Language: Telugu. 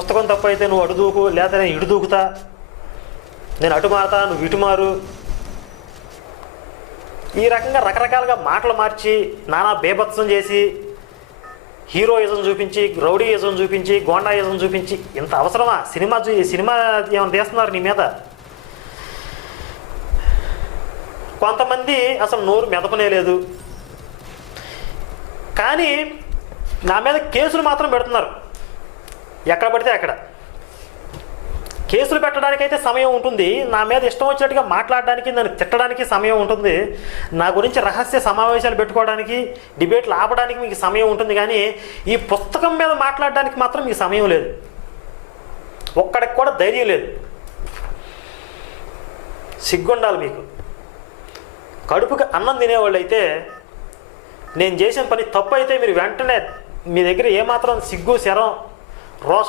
పుస్తకం తప్పు అయితే నువ్వు అటు దూకు, లేదా నేను ఇటు దూకుతా, నేను అటు మారుతా నువ్వు ఇటు మారు, ఈ రకంగా రకరకాలుగా మాటలు మార్చి నానా బేభత్సం చేసి హీరోయిజం చూపించి, రౌడీయిజం చూపించి, గోండాయిజం చూపించి, ఇంత అవసరమా? సినిమా ఏమైనా తీస్తున్నారు నీ మీద? కొంతమంది అసలు నోరు మెదపనే లేదు, కానీ నా మీద కేసులు మాత్రం పెడుతున్నారు. ఎక్కడ పడితే అక్కడ కేసులు పెట్టడానికైతే సమయం ఉంటుంది, నా మీద ఇష్టం వచ్చినట్టుగా మాట్లాడడానికి, నన్ను తిట్టడానికి సమయం ఉంటుంది, నా గురించి రహస్య సమావేశాలు పెట్టుకోవడానికి, డిబేట్లు ఆపడానికి మీకు సమయం ఉంటుంది, కానీ ఈ పుస్తకం మీద మాట్లాడడానికి మాత్రం మీకు సమయం లేదు. ఒక్కడికి కూడా ధైర్యం లేదు. సిగ్గుండాలి మీకు. కడుపుకి అన్నం తినేవాళ్ళు అయితే, నేను చేసిన పని తప్పు అయితే మీరు వెంటనే మీ దగ్గర ఏమాత్రం సిగ్గు, శరం, రోషం